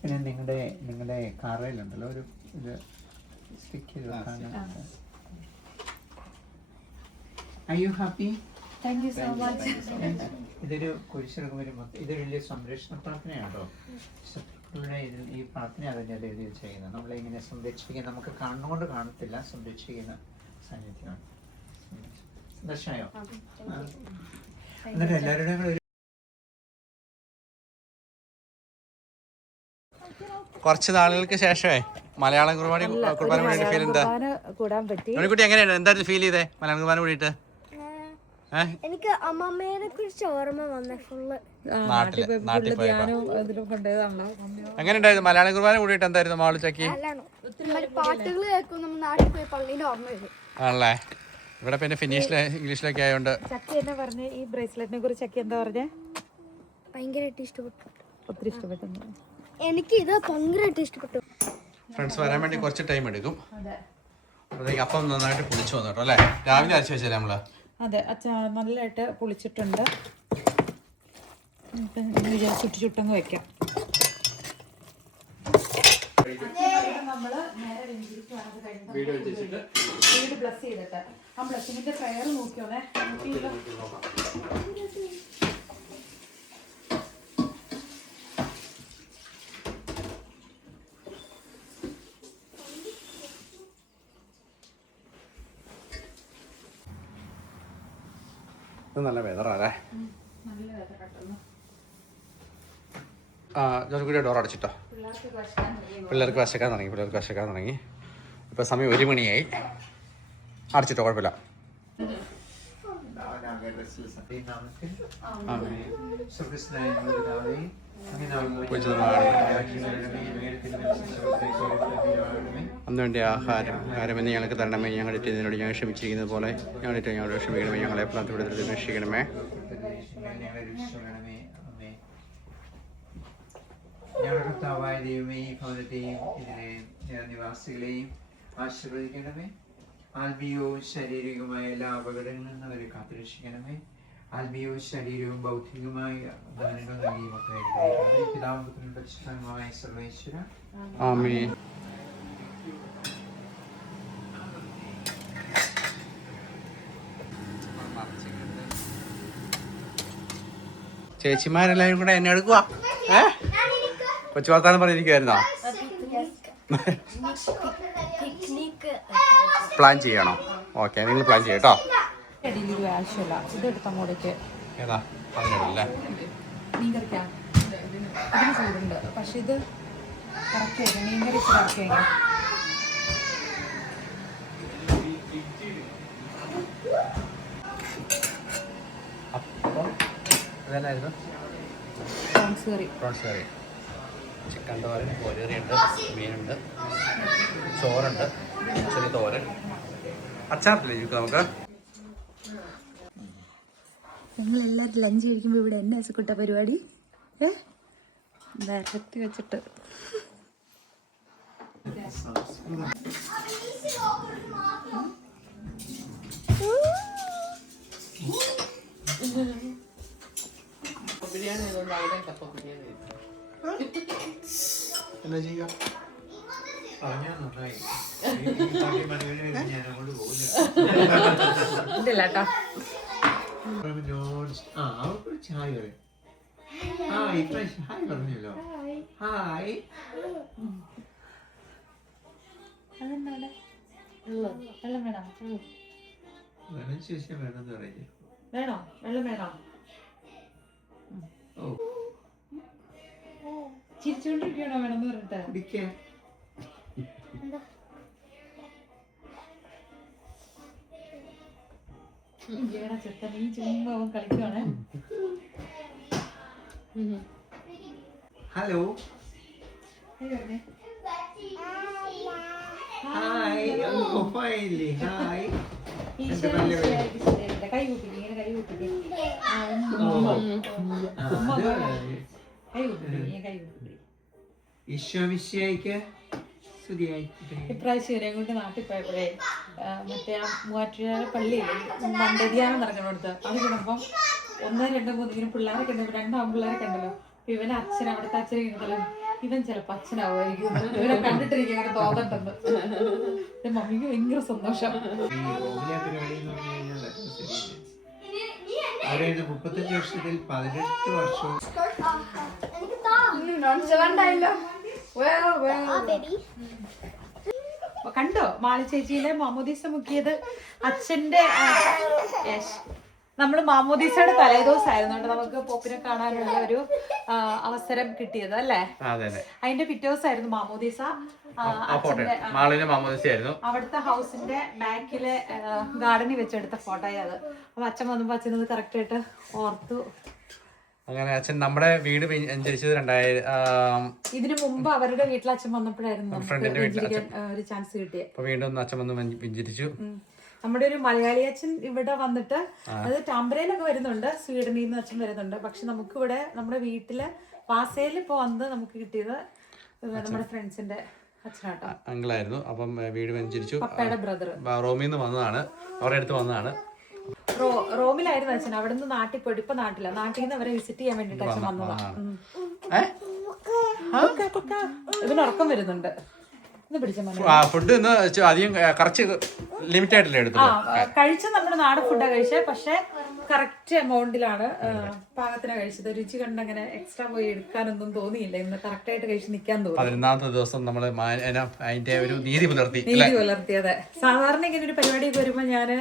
പിന്നെ നിങ്ങളുടെ കാറയിലുണ്ടല്ലോ ഒരു ഇത് സ്റ്റിക്ക് ചെയ്ത് വെക്കാൻ. Are you happy? Thank you so much. ഇതൊരു കുരിശെടുക്കുമ്പോൾ മൊത്തം ഇത് വലിയ സംരക്ഷണ പ്രാർത്ഥനയാണ് കേട്ടോ. ശത്രുക്കളുടെ ഈ പ്രാർത്ഥന അതിൻ്റെ എഴുതി ചെയ്യുന്നത് നമ്മളിങ്ങനെ സംരക്ഷിക്കുന്ന, നമുക്ക് കാണുന്നതുകൊണ്ട് കാണത്തില്ല, സംരക്ഷിക്കുന്ന സാന്നിധ്യമാണ്. സന്തോഷമായോ? എന്നിട്ട് എല്ലാവരുടെയും കൂടെ കുറച്ച് നാളുകൾക്ക് ശേഷമേ മലയാളം കുർബാന കൂടിയിട്ട് ഫീൽ എന്താ? മണിക്കുട്ടി എങ്ങനെയാണ്, എന്തായിരുന്നു ഫീൽ ചെയ്തേ മലയാളം കുർബാന കൂടിയിട്ട്? എനിക്ക് അമ്മമ്മേനെ കുറിച്ച് ഓർമ്മ വന്നേ ഫുള്ള്. എങ്ങനെ ഉണ്ടായിരുന്നു മലയാളം കുർബാന കൂടിയിട്ട്? എന്തായിരുന്നു മാളു ചക്കി? പാട്ടുകൾ കേൾക്കും, നമ്മൾ നാട്ടിൽ പോയി പള്ളിയിൽ ഓർമ്മ വരും ആണല്ലേ. ഇവിടെ പിന്നെ ഇംഗ്ലീഷിലൊക്കെ ആയതുകൊണ്ട്. ചക്കി എന്നാ പറഞ്ഞേ ഈ ബ്രേസ്ലെറ്റിനെ കുറിച്ച്? ചക്കി എന്താ പറഞ്ഞേ? ഭയങ്കരമായിട്ട് ഇഷ്ടപ്പെട്ടു. ഒത്തിരി ഇഷ്ടപ്പെട്ടു. എനിക്ക് ഇത് ഭയങ്കരമായിട്ട് ഇഷ്ടപ്പെട്ടു. ഫ്രണ്ട്സ് വരാൻ വേണ്ടി കുറച്ച് ടൈം എടുക്കും. അപ്പോഴത്തേക്ക് അപ്പം നന്നായിട്ട് പൊളിച്ചു വന്നു കേട്ടോ അല്ലേ? രാവിലെ അരച്ച് വെച്ചാലേ നമ്മള്. അതെ, നല്ലതായിട്ട് പൊളിച്ചിട്ടുണ്ട്. ചുട്ടങ്ങ് വെക്കാം. നമ്മള് നേരെ വീട് ബ്ലസ് ചെയ്തിട്ട് ആ ബ്ലസ്സിങ്ങിന്റെ പ്രയർ നോക്കിയോണേ. നല്ല വെതറല്ലേ? ജോസഫുട്ടിയുടെ ഡോർ അടച്ചിട്ടോ. പിള്ളേർക്ക് വശക്കാൻ തുടങ്ങി. ഇപ്പം സമയം 1 മണിയായി. അടച്ചിട്ടോ, കുഴപ്പമില്ല. അന്ന് വേണ്ടി ആഹാരമെന്ന് ഞങ്ങൾക്ക് തരണമേ. ഞങ്ങളുടെ ഇതിനോട് ഞങ്ങൾ ക്ഷമിച്ചിരിക്കുന്നത് പോലെ ഞങ്ങളോട് ക്ഷമിക്കണമേ. ഞങ്ങളെ പ്രാർത്ഥനപ്പെടുത്തി രക്ഷിക്കണമേ. ഞങ്ങളുടെ കർത്താവായ ദൈവമേ, ഈ ഭവനത്തെയും ഇതിലെ നിവാസികളെയും ആശീർവദിക്കണമേ. ആത്മീയവും ശാരീരികവുമായ എല്ലാ അപകടങ്ങളിൽ നിന്ന് അവരെ കാത്തുരക്ഷിക്കണമേ. ആത്മീയവും ശാരീരികവും ബൗദ്ധികവുമായ ദാനങ്ങൾ നൽകി മക്കളെ അനുഗ്രഹിക്കണമേ. പിതാവും പുത്രനും പരിശുദ്ധനുമായ സർവേശ്വര ആമേൻ. ചേച്ചിമാരെല്ലാരും കൂടെ എന്നെ എടുക്കുവാ. കൊച്ചു വർത്താനം പറഞ്ഞിരിക്കുവായിരുന്നോ? പ്ലാൻ ചെയ്യണോ? ഓക്കെ, നിങ്ങൾ പ്ലാൻ ചെയ്യും കേട്ടോ. ആവശ്യമില്ല, ഇതെടുത്ത് അങ്ങോട്ടേക്ക്. ഏതാ പറഞ്ഞല്ലേ? മീൻകറിക്കാം, അതിന് ചൂടുണ്ട്. പക്ഷെ ഇത് കറക്റ്റ് വയ്ക്കാം, മീൻകറി കറക്റ്റ് വയ്ക്കാം. അപ്പം ഇതെന്നായിരുന്നു? പ്രോൺസ് കറി. പ്രോൺസ് കറി, ചിക്കൻ തോരൻ, കോഴിക്കറിയുണ്ട്, മീനുണ്ട്, ചോറുണ്ട്, ചെറിയ തോരൻ, അച്ചാറില്ലേ നമുക്ക്. ഞങ്ങളെല്ലാവരും ലഞ്ച് കഴിക്കുമ്പോൾ ഇവിടെ എന്നെ സുക്കുട്ട പരിപാടി നിരത്തി വെച്ചിട്ട് എന്താ ചെയ്യുക? ഇല്ല കേട്ടോ. ചായ ഹായ് ഫ്രഷ് ഹായ് പറഞ്ഞല്ലോ. ഹായ് അതെന്താണ് വെള്ളം വേണോ? വേണം ശേഷം വേണമെന്ന് പറയില്ലേ. വേണോ വെള്ളം വേണോ? ഓ ചിരിച്ചുകൊണ്ടിരിക്കണോ വേണമെന്ന് പറഞ്ഞിട്ട്? കുടിക്കേ ചെറുത്ത നീ ചുമ്മാ കളിക്കുവാണേ. Hello hi. Oh finally hi. കൈ കൂട്ടിക്ക്, ഇങ്ങനെ കൈ കൂട്ടിക്ക്, കൈ കൂട്ടിക്ക്. ഈശോമിശിഹായിക്ക് സ്തുതിയായിരിക്കട്ടെ. ഇപ്രാവശ്യം ഇവരെ കൊണ്ട് നാട്ടിൽ പോയപ്പോഴേ മറ്റേ ആ മൂവാറ്റുപുഴ പള്ളിയില്ലേ മണ്ഡധ്യാനം നടക്കണോടത്ത് അത് കിടമ്പം 1, 2, 3 ഇങ്ങനെ പിള്ളേരെ കണ്ടപ്പോൾ 2 ആൺപിള്ളേരെ കണ്ടല്ലോ. ഇവനെ അച്ഛൻ അവിടുത്തെ അച്ഛനെ കിട്ടല്ലോ. ഇവൻ ചിലപ്പോ അച്ഛനാവുമായിരിക്കും. ഇവനെ കണ്ടിട്ടിരിക്കും അങ്ങനെ തോന്നണ്ടെന്ന്. മമ്മിക്ക് ഭയങ്കര സന്തോഷം. അവിടെ 35 വർഷത്തിൽ 18 വർഷവും കണ്ടോ മാളി ചേച്ചിയിലെ മാമോദീസ മുക്കിയത് അച്ഛന്റെ നമ്മള് മാമോദീസയുടെ തലേദിവസമായിരുന്നു കേട്ടോ നമുക്ക് പോപ്പിനെ കാണാനുള്ള ഒരു അവസരം കിട്ടിയത് അല്ലേ. അതിന്റെ പിറ്റേ ദിവസമായിരുന്നു മാമോദീസ. അവിടുത്തെ ഹൗസിന്റെ ബാക്കിലെ ഗാർഡനിൽ വെച്ചെടുത്ത ഫോട്ടോയാ അത്. അപ്പൊ അച്ഛൻ വന്നപ്പോ അച്ഛനത് കറക്റ്റ് ആയിട്ട് ഓർത്തു. അങ്ങനെ അച്ഛൻ നമ്മുടെ വീട് വെഞ്ചരിച്ചത് 2000 ഇതിനു മുമ്പ് അവരുടെ വീട്ടിൽ അച്ഛൻ വന്നപ്പോഴായിരുന്നു ഒരു ചാൻസ് കിട്ടിയത്. അപ്പൊ വീണ്ടും അച്ഛൻ വന്ന് വെഞ്ചരിച്ചു. നമ്മുടെ ഒരു മലയാളി അച്ഛൻ ഇവിടെ വന്നിട്ട് അത് ടാമ്പരയിലൊക്കെ വരുന്നുണ്ട്, സ്വീഡനിൽ നിന്ന് അച്ഛൻ വരുന്നുണ്ട്. പക്ഷെ നമുക്കിവിടെ നമ്മുടെ വീട്ടില് വാസയിൽ ഇപ്പൊ വന്ന് നമുക്ക് കിട്ടിയത് നമ്മുടെ ഫ്രണ്ട്സിന്റെ അച്ഛനാട്ടോ, അങ്കിളായിരുന്നു. അപ്പം വീട് വെഞ്ചരിച്ചു. പപ്പയുടെ ബ്രദർ റോമിൽ നിന്ന് വന്നതാണ്, അവരുടെ അടുത്ത് വന്നതാണ്. റോമിലായിരുന്നു അച്ഛൻ. അവിടെ നിന്ന് നാട്ടിൽ പോയിട്ട് ഇപ്പൊ നാട്ടിൽ നിന്ന് അവരെ വിസിറ്റ് ചെയ്യാൻ വേണ്ടിട്ട് അച്ഛൻ വന്നതാണ്. ഇവന് ഉറക്കം വരുന്നുണ്ട്. ഫുഡ് ഇന്ന് അധികം കുറച്ച് ലിമിറ്റ് ആയിട്ടല്ലേ എടുത്തു. കഴിച്ച നമ്മുടെ നാടൻ ഫുഡാണ് കഴിച്ചത്. പക്ഷെ കറക്റ്റ് എമൗണ്ടിലാണ് പാകത്തിന് കഴിച്ചത്. രുചി കണ്ട് അങ്ങനെ എക്സ്ട്രാ പോയി എടുക്കാനൊന്നും തോന്നിയില്ല. ഇന്ന് കറക്റ്റ് ആയിട്ട് കഴിച്ച് നിൽക്കാൻ തോന്നി. 11ാമത്തെ ദിവസം നമ്മള് അതിന്റെ ഒരു നീതി പുലർത്തി. അതെ. സാധാരണ ഇങ്ങനെ ഒരു പരിപാടിയൊക്കെ വരുമ്പോ ഞാന്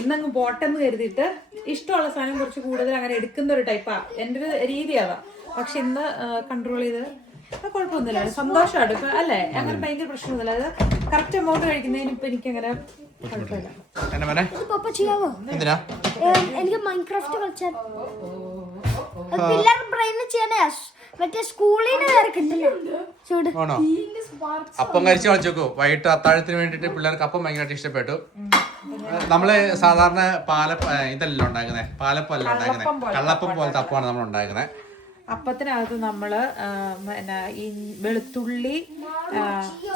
ഇന്നങ്ങ് പോട്ടെന്ന് കരുതിയിട്ട് ഇഷ്ടമുള്ള സാധനം കുറച്ച് കൂടുതൽ അങ്ങനെ എടുക്കുന്ന ഒരു ടൈപ്പാ. എൻ്റെ ഒരു രീതി അതാ. പക്ഷെ ഇന്ന് കൺട്രോൾ ചെയ്ത് കുഴപ്പമൊന്നുമില്ല, സന്തോഷമാണ് ഇപ്പൊ അല്ലേ. അങ്ങനെ ഭയങ്കര പ്രശ്നമൊന്നുമില്ല. അത് കറക്റ്റ് എമൗണ്ട് കഴിക്കുന്നതിന് ഇപ്പൊ എനിക്ക് അങ്ങനെ കുഴപ്പമില്ല. എനിക്ക് മൈൻക്രാഫ്റ്റ് കളിച്ചാൽ പിള്ളേർ ബ്രെയിനിൽ ചെയ്യണേ. മറ്റേ സ്കൂളിൽ നിന്ന് വേറെ കിട്ടില്ല. അപ്പം കഴിച്ച് കളിച്ചോക്കോ. വൈകിട്ട് അത്താഴത്തിന് വേണ്ടിട്ട് പിള്ളേർക്ക് അപ്പം ഭയങ്കരമായിട്ട് ഇഷ്ടപ്പെട്ടു. നമ്മള് സാധാരണ ഇതല്ല ഉണ്ടാക്കുന്നത്, പാലപ്പല്ല ഉണ്ടാക്കുന്നത്, കള്ളപ്പം പോലത്തെ അപ്പമാണ് നമ്മൾ ഉണ്ടാക്കുന്നത്. അപ്പത്തിനകത്ത് നമ്മള് ഈ വെളുത്തുള്ളി,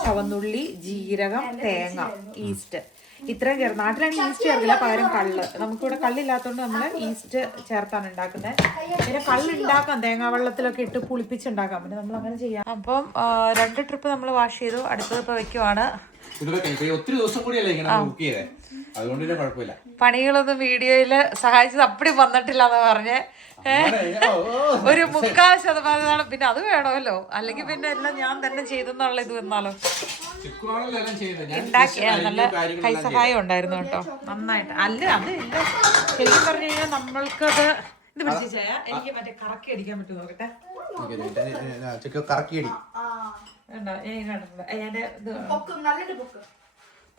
ചുവന്നുള്ളി, ജീരകം, തേങ്ങ, ഈസ്റ്റ് ഇത്രയും ചേർത്ത്. നാട്ടിലാണെങ്കിൽ ഈസ്റ്റ് ചേർക്കില്ല, പകരം കള്ള്. നമുക്കിവിടെ കള്ളില്ലാത്തതുകൊണ്ട് നമ്മൾ ഈസ്റ്റ് ചേർത്താണ് ഉണ്ടാക്കുന്നത്. പിന്നെ കള്ളുണ്ടാക്കാം, തേങ്ങാ വെള്ളത്തിലൊക്കെ ഇട്ട് പുളിപ്പിച്ചുണ്ടാക്കാം. പിന്നെ നമ്മൾ അങ്ങനെ ചെയ്യാം. അപ്പം 2 ട്രിപ്പ് നമ്മൾ വാഷ് ചെയ്തു. അടുത്തത് ഇപ്പൊ വെക്കുവാണ്. ഒത്തിരി ദിവസം കൂടിയല്ലേ ഇങ്ങനെ കുക്ക് ചെയ്തേ, അതുകൊണ്ട് കുഴപ്പമില്ല. പണികളൊന്നും വീഡിയോയില് സഹായിച്ചത് അപ്പടി വന്നിട്ടില്ല എന്ന് പറഞ്ഞ് ഒരു 3/4%. പിന്നെ അത് വേണമല്ലോ, അല്ലെങ്കിൽ പിന്നെ എല്ലാം ഞാൻ തന്നെ ചെയ്തെന്നുള്ള ഇത് വന്നാലോ. ഉണ്ടാക്കിയ നല്ല കൈസഹായം ഉണ്ടായിരുന്നു കേട്ടോ, നന്നായിട്ട്. അല്ല അത് ഇല്ല, ശരിക്കും പറഞ്ഞു കഴിഞ്ഞാൽ നമ്മൾക്കത് ഇത് പിടിച്ചായ എനിക്ക് മറ്റേ കറക്കി അടിക്കാൻ പറ്റും. നോക്കട്ടെ,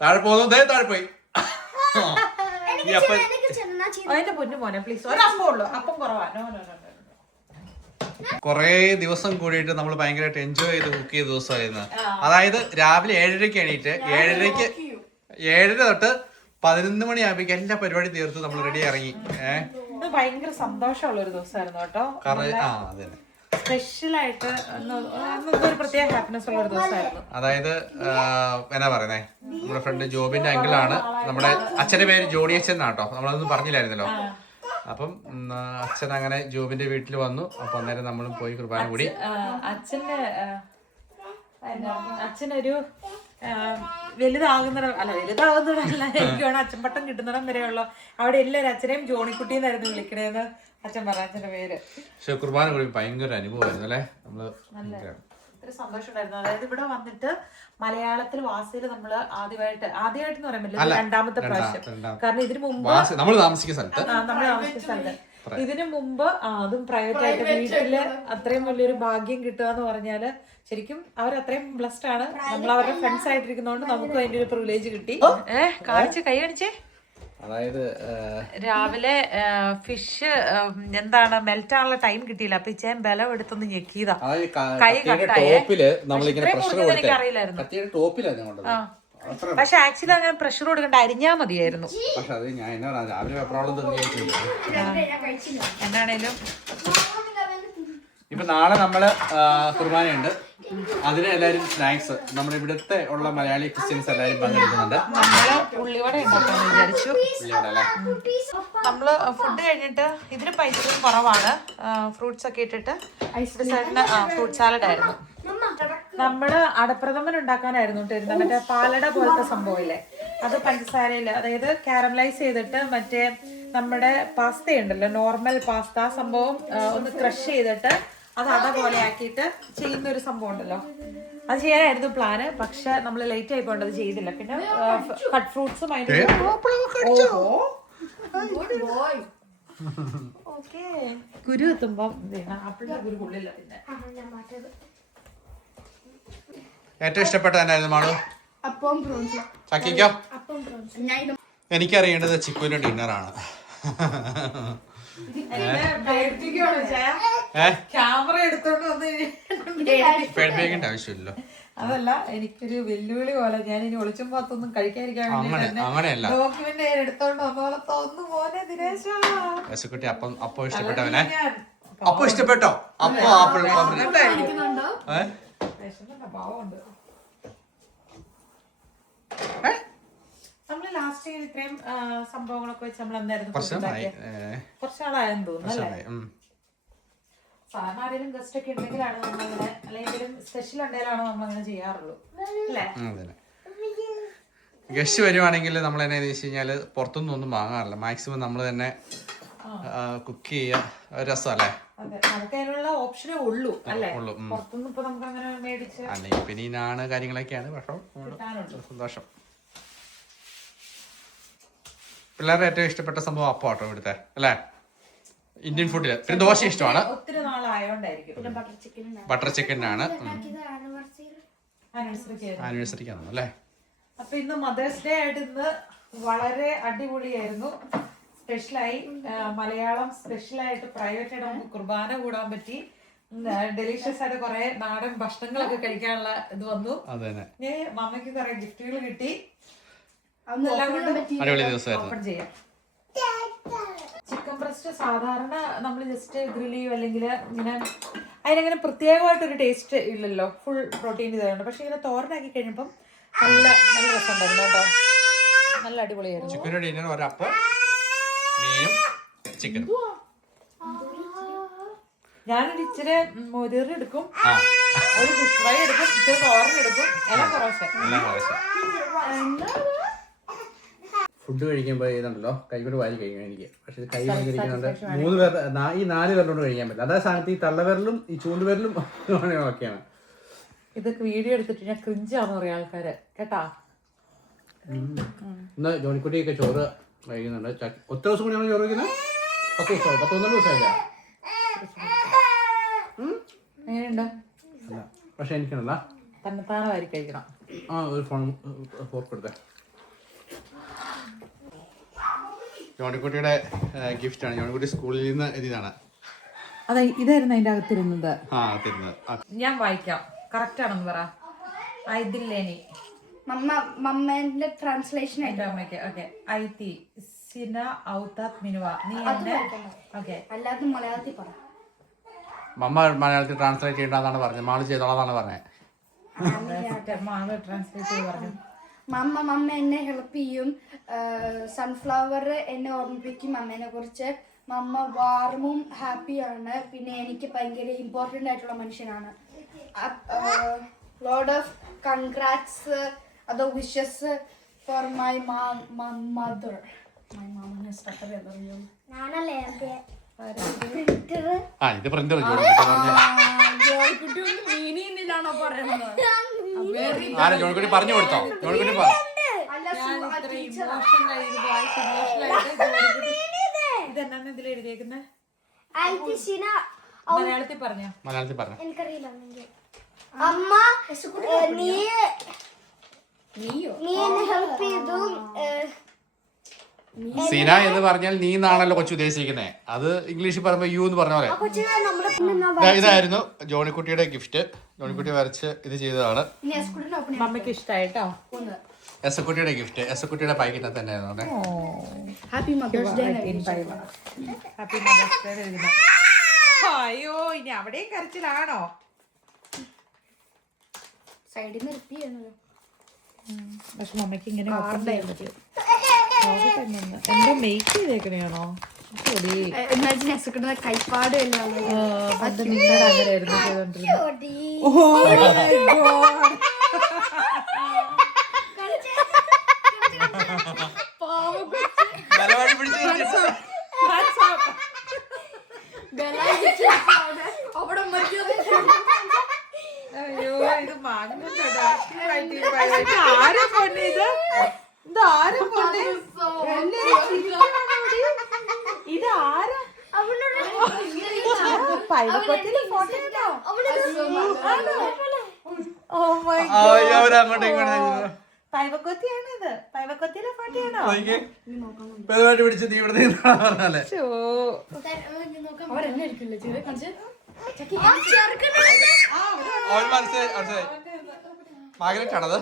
താഴെ പോകുന്നത് താഴെ പോയി. അതിന്റെ പൊന്നു മോനെ പ്ലീസ്, ഒരപ്പം ഉള്ളു, അപ്പം കുറവാ. കുറേ ദിവസം കൂടിയിട്ട് നമ്മൾ ഭയങ്കരമായിട്ട് എൻജോയ് ചെയ്ത് കുക്ക് ചെയ്ത ദിവസമായിരുന്നു. അതായത് രാവിലെ 7:30 എണീറ്റ് 7:30 തൊട്ട് 11 മണിയാകുമ്പോഴേക്കും എല്ലാ പരിപാടി തീർത്ത് നമ്മൾ റെഡി ഇറങ്ങി. ഭയങ്കര സന്തോഷമുള്ള ഒരു ദിവസമായിരുന്നു കേട്ടോ. കാരണം സ്പെഷ്യലായിട്ട് ഒരു പ്രത്യേക ഹാപ്പിനെസ് ഉള്ള ഒരു ദിവസമായിരുന്നു. അതായത് എന്നാ പറയുന്നേ, നമ്മുടെ ഫ്രണ്ട് ജോബിന്റെ അങ്കിളാണ്. നമ്മുടെ അച്ഛന്റെ പേര് ജോണി അച്ഛൻ എന്നാട്ടോ, നമ്മളതൊന്നും പറഞ്ഞില്ലായിരുന്നല്ലോ. അപ്പം അച്ഛൻ അങ്ങനെ ജോബിന്റെ വീട്ടിൽ വന്നു. അപ്പൊ അന്നേരം നമ്മളും പോയി കുർബാന കൂടി. അച്ഛനൊരു വലുതാകുന്നതല്ല എനിക്ക് വേണം അച്ഛൻ പട്ടം കിട്ടുന്നിടം വരെയുള്ള അവിടെ എല്ലാവരും അച്ഛനെയും ജോണിക്കുട്ടി എന്നായിരുന്നു വിളിക്കണേന്ന് അച്ഛൻ പറഞ്ഞ അച്ഛന്റെ പേര്. പക്ഷെ കുർബാന കൂടി ഭയങ്കര അനുഭവമായിരുന്നു അല്ലേ. ഒത്തിരി സന്തോഷം ഉണ്ടായിരുന്നു. അതായത് ഇവിടെ വന്നിട്ട് മലയാളത്തിൽ വാസിയിൽ നമ്മള് ആദ്യമായിട്ടെന്ന് പറയാൻ പറ്റില്ല, രണ്ടാമത്തെ പ്രാവശ്യം. കാരണം ഇതിനു മുമ്പ് നമ്മൾ താമസിക്കുന്ന സ്ഥലത്ത് ഇതിനു മുമ്പ് അതും പ്രൈവറ്റ് ആയിട്ട് വീട്ടില് അത്രയും വലിയൊരു ഭാഗ്യം കിട്ടുക എന്ന് പറഞ്ഞാല് ശരിക്കും അവരത്രയും ബ്ലസ്ഡ് ആണ്. നമ്മൾ അവരുടെ ഫ്രണ്ട്സ് ആയിട്ടിരിക്കുന്നതുകൊണ്ട് നമുക്ക് അതിന്റെ ഒരു പ്രിവിലേജ് കിട്ടി. കാണിച്ചേ, കൈ കാണിച്ചേ. അതായത് രാവിലെ ഫിഷ് എന്താണ് മെൽറ്റ് ആണുള്ള ടൈം കിട്ടിയില്ല. അപ്പൊ ഇച്ചേൻ ബലം എടുത്തൊന്ന് ഞെക്കിയതാ. കൈ എനിക്കറിയില്ലായിരുന്നു. പക്ഷെ ആക്ച്വലി അങ്ങനെ പ്രഷർ കൊടുക്കണ്ട, അരിഞ്ഞാ മതിയായിരുന്നു. എന്നാണേലും ഇപ്പൊ നാളെ നമ്മള് കുർബാനയുണ്ട്. അതിന് എല്ലാരും സ്നാക്സ് നമ്മുടെ ഇവിടുത്തെ ഉള്ള മലയാളി ക്രിസ്ത്യൻസ് എല്ലാരും പങ്കെടുക്കുന്നുണ്ട്. നമ്മള് ഉള്ളിവട ഉണ്ടാക്കാന്ന് വിചാരിച്ചു. നമ്മള് ഫുഡ് കഴിഞ്ഞിട്ട് ഇതിന് പൈസ കുറവാണ്, ഫ്രൂട്ട്സ് ഒക്കെ ഇട്ടിട്ട് ഫ്രൂട്ട് സാലഡ് ആയിരുന്നു. നമ്മള് അടപ്രഥമൻ ഉണ്ടാക്കാനായിരുന്നു ഇട്ടിരുന്നത്. മറ്റേ പാലട പോലത്തെ സംഭവമില്ലേ, അത് പഞ്ചസാരയില്, അതായത് കാരമലൈസ് ചെയ്തിട്ട് മറ്റേ നമ്മുടെ പാസ്ത ഉണ്ടല്ലോ, നോർമൽ പാസ്ത, ആ സംഭവം ഒന്ന് ക്രഷ് ചെയ്തിട്ട് അത് അട പോലെ ആക്കിയിട്ട് ചെയ്യുന്ന ഒരു സംഭവം ഉണ്ടല്ലോ, അത് ചെയ്യാനായിരുന്നു പ്ലാന്. പക്ഷെ നമ്മൾ ലേറ്റ് ആയി പോകേണ്ടത് ചെയ്തില്ല. പിന്നെ കട്ട് ഫ്രൂട്ട്സും അതിന്റെ കുരു എത്തുമ്പോ ആപ്പിളിന്റെ കുരു കൊള്ളില്ല. പിന്നെ ഏറ്റവും ഇഷ്ടപ്പെട്ട എന്നായിരുന്നു മാളു? ചക്കിക്കോ? എനിക്കറിയേണ്ടത് ചിക്കുവിന്റെ ഡിന്നറാണ്. ക്യാമറ എടുത്തോണ്ട് വന്ന് പേടിപ്പിക്കേണ്ട ആവശ്യമില്ലല്ലോ. അതല്ല, എനിക്കൊരു വെല്ലുവിളി പോലെ ഞാൻ ഇനി ഒളിച്ചും പാത്തൊന്നും കഴിക്കാതിരിക്കാൻ അങ്ങനെയല്ല, ഡോക്യുമെന്റ് എടുത്തോണ്ട് വന്നോളെ തോന്നുന്നു. മോനെ ദിനേശുകുട്ടി അപ്പം ഇഷ്ടപ്പെട്ടവനെ അപ്പൊ ഇഷ്ടപ്പെട്ടോ? അപ്പൊ ആപ്പിൾ പാവമുണ്ട്. നമ്മള് ലാസ്റ്റ് ഇത്രയും സംഭവങ്ങളൊക്കെ വെച്ച് നമ്മൾ എന്തായിരുന്നു കുറച്ചാളായെന്ന് തോന്നുന്നു അല്ലേ? സാധാരണ ആരെങ്കിലും ഗസ്റ്റ് ഒക്കെ ഉണ്ടെങ്കിലാണ് നമ്മളങ്ങനെ, അല്ലെങ്കിൽ സ്പെഷ്യൽ ഉണ്ടെങ്കിലാണോ നമ്മളങ്ങനെ ചെയ്യാറുള്ളൂ അല്ലേ? ഗസ്റ്റ് വരുവാണെങ്കിൽ നമ്മൾ എന്നു വെച്ച് കഴിഞ്ഞാല് പുറത്തുനിന്ന് ഒന്നും വാങ്ങാറില്ല. മാക്സിമം നമ്മൾ തന്നെ കുക്ക് ചെയ്യുക, രസമല്ലേ? നമുക്ക് അതിനുള്ള ഓപ്ഷനേ ഉള്ളൂ അല്ലേ? പുറത്തുനിന്ന് ഇപ്പൊ നമുക്ക് അങ്ങനെ മേടിച്ച് അല്ലെങ്കിൽ പിന്നെ നാണ് കാര്യങ്ങളൊക്കെയാണ്. പക്ഷേ സന്തോഷം. പിള്ളേരുടെ ഏറ്റവും ഇഷ്ടപ്പെട്ട സംഭവം അപ്പം ആട്ടോ ഇവിടുത്തെ അല്ലേ, ഇന്ത്യൻ ഫുഡില്. പിന്നെ ദോശ ഇഷ്ടമാണ്. ഒത്തിരി നാളായോണ്ടായിരിക്കും. ബട്ടർ ചിക്കനാണ് ആനിവേഴ്സറിക്കാണ് അല്ലേ. അപ്പൊ ഇന്ന് മദേഴ്സ് ഡേ ആയിട്ട് ഇന്ന് വളരെ അടിപൊളിയായിരുന്നു. സ്പെഷ്യലായി മലയാളം സ്പെഷ്യലായിട്ട് പ്രൈവറ്റ് ആയിട്ട് നമുക്ക് കുർബാന കൂടാൻ പറ്റി. ഡെലീഷ്യസ് ആയിട്ട് കുറെ നാടൻ ഭക്ഷണങ്ങളൊക്കെ കഴിക്കാനുള്ള ഇത് വന്നു. മമ്മയ്ക്ക് കുറെ ഗിഫ്റ്റുകൾ കിട്ടി. ഓപ്പൺ ചെയ്യാം. ചിക്കൻ ബ്രസ്റ്റ് സാധാരണ നമ്മൾ ജസ്റ്റ് ഗ്രില്ല് ചെയ്യും, അല്ലെങ്കിൽ ഇങ്ങനെ അതിനങ്ങനെ പ്രത്യേകമായിട്ടൊരു ടേസ്റ്റ് ഇല്ലല്ലോ, ഫുൾ പ്രോട്ടീൻ ഇതായത്. പക്ഷെ ഇങ്ങനെ തോരനാക്കി കഴിയുമ്പം നല്ല നല്ല രസമുണ്ടായിരുന്നു കേട്ടോ, നല്ല അടിപൊളിയായിരുന്നു. ഞാനൊരു ഇച്ചിരി മൊരിറി എടുക്കും, ഒരു ഫിഷ് ഫ്രൈ എടുക്കും, ഇച്ചിരി തോരൻ എടുക്കും, എല്ലാം കുറേശ്ശെ. ഫുഡ് കഴിക്കുമ്പോൾ ഇതുണ്ടല്ലോ കൈ കൊണ്ട് വാരി കഴിക്കണം എനിക്ക്. പക്ഷെ കൈ വാങ്ങിയിരിക്കുന്നുണ്ട് 3 പേർ, ഈ 4 പേരിലോട്ട് കഴിക്കാൻ പറ്റില്ല. അതേ സ്ഥാനത്ത് ഈ തള്ളവിരലും ഈ ചൂണ്ടുവിരലും ഒക്കെയാണ്. ഇതൊക്കെ വീഡിയോ എടുത്തിട്ട് ഞാൻ ക്രിഞ്ചാന്ന് പറയാം ആൾക്കാര് കേട്ടാ. ഇന്ന് ജോണിക്കുട്ടിയൊക്കെ ചോറ് കഴിക്കുന്നുണ്ട്. ഒറ്റ ദിവസം കൂടിയാണ് ചോറ് കഴിക്കുന്നത്. 10 ദിവസമോ 11 ദിവസമായില്ലേ? എങ്ങനെയുണ്ട്? പക്ഷെ എനിക്കല്ല, തന്നെത്താനെ വാരി കഴിക്കണം. ഒരു ഫോർക്ക് എടുത്തേ. ജോണിക്കുട്ടിയുടെ ഗിഫ്റ്റാണ്. ജോണിക്കുട്ടി സ്കൂളിൽ നിന്ന് എഴുതിയതാണ്. അതെ, ഇതായിരുന്നു അതിന്റെ അകത്തിരുന്നത്. ആ തിരുന്നത്. ഞാൻ വായിക്കാം, കറക്റ്റ് ആണെന്ന് പറ. ഐതില്ലേനി മമ്മേന്റെ ട്രാൻസ്ലേഷൻ എന്റെ അമ്മയ്ക്ക്. ഓക്കെ. ഐതി സിന ഔതാത് മിനുവ നീ എന്നെ. ഓക്കെ. അല്ലാതെ മലയാളത്തിൽ പറ. മമ്മ മലയാളത്തിൽ ട്രാൻസ്ലേറ്റ് ചെയ്യണ്ടെന്നാണ് പറഞ്ഞത്. മാള് ചെയ്തോളാന്നാണ് പറഞ്ഞത്. ട്രാൻസ്ലേറ്റ് ചെയ്ത് പറഞ്ഞു. മമ്മ എന്നെ ഹെൽപ്പ് ചെയ്യും. സൺഫ്ലവർ എന്നെ ഓർമ്മിപ്പിക്കും മമ്മേനെ കുറിച്ച്. മമ്മ വാർമും ഹാപ്പിയാണ്. പിന്നെ എനിക്ക് ഭയങ്കര ഇമ്പോർട്ടൻ്റ് ആയിട്ടുള്ള മനുഷ്യനാണ്. ലോഡ് ഓഫ് കൺഗ്രാറ്റ്സ് അതോ wishes for my mother. My മാമിനെ സ്റ്റാർട്ടർ അറിയോ? ഞാനല്ലേ ആ ഇത് പ്രിന്റർ ആരാ ജോണിക്കുട്ടി പറഞ്ഞു കൊടുത്തോ? ജോണിക്കുട്ടി ഇതെന്നാണ് ഇതിൽ എഴുതിയേക്കുന്നത്? മലയാളത്തിൽ പറഞ്ഞോ? മലയാളത്തിൽ പറഞ്ഞു. എനിക്കറിയില്ല. അമ്മ നീ എന്നെ ഹെൽപ്പ് ചെയ്തു. സീന എന്ന് പറഞ്ഞാൽ നീ എന്നാണല്ലോ കൊച്ചു ഉദ്ദേശിക്കുന്നത്. അത് ഇംഗ്ലീഷിൽ പറയുമ്പോ യു എന്ന് പറഞ്ഞ പോലെ. ഇതായിരുന്നു ജോണിക്കുട്ടിയുടെ ഗിഫ്റ്റ്. ജോണിക്കുട്ടി വരച്ച് ഇത് ചെയ്തതാണ്. മമ്മയ്ക്ക് ഇഷ്ടമായിട്ടോ. എസക്കുട്ടിയുടെ ഗിഫ്റ്റ്. എസക്കുട്ടിയുടെ പാക്കറ്റ് തന്നെ ആയിരുന്നു. Happy mother's day. Happy mother's day എഴുതുന്നു. അയ്യോ, ഇനി അവിടെയും കരച്ചിലാണോ? സൈഡിൽ നിന്ന് റിപ്പീറ്റ്. പക്ഷെ മമ്മയ്ക്ക് ഇങ്ങനെ ഓപ്പൺ ചെയ്യാൻ പറ്റും. എന്തോ മേക്ക് ചെയ്തേക്കണയാണോ? കൈപ്പാട് പണ്ട് നിങ്ങളുടെ അങ്ങനെയായിരുന്നു ചെയ്തോണ്ടിരുന്നത്. അയ്യോ, ഇത് ആരാ പൊന്നെ? ഇത് ആരാ പൊന്നെ? ഇത് ആരാ? പൈവക്കൊത്തിലെ ഫോട്ടോ കേട്ടോ. പൈവക്കൊത്തിയാണിത്. പൈവക്കൊത്തിയിലെ ഫോട്ടോയാണോ? പിടിച്ച് നീ ഇവിടെ മാഗ്നറ്റ് ആണത്.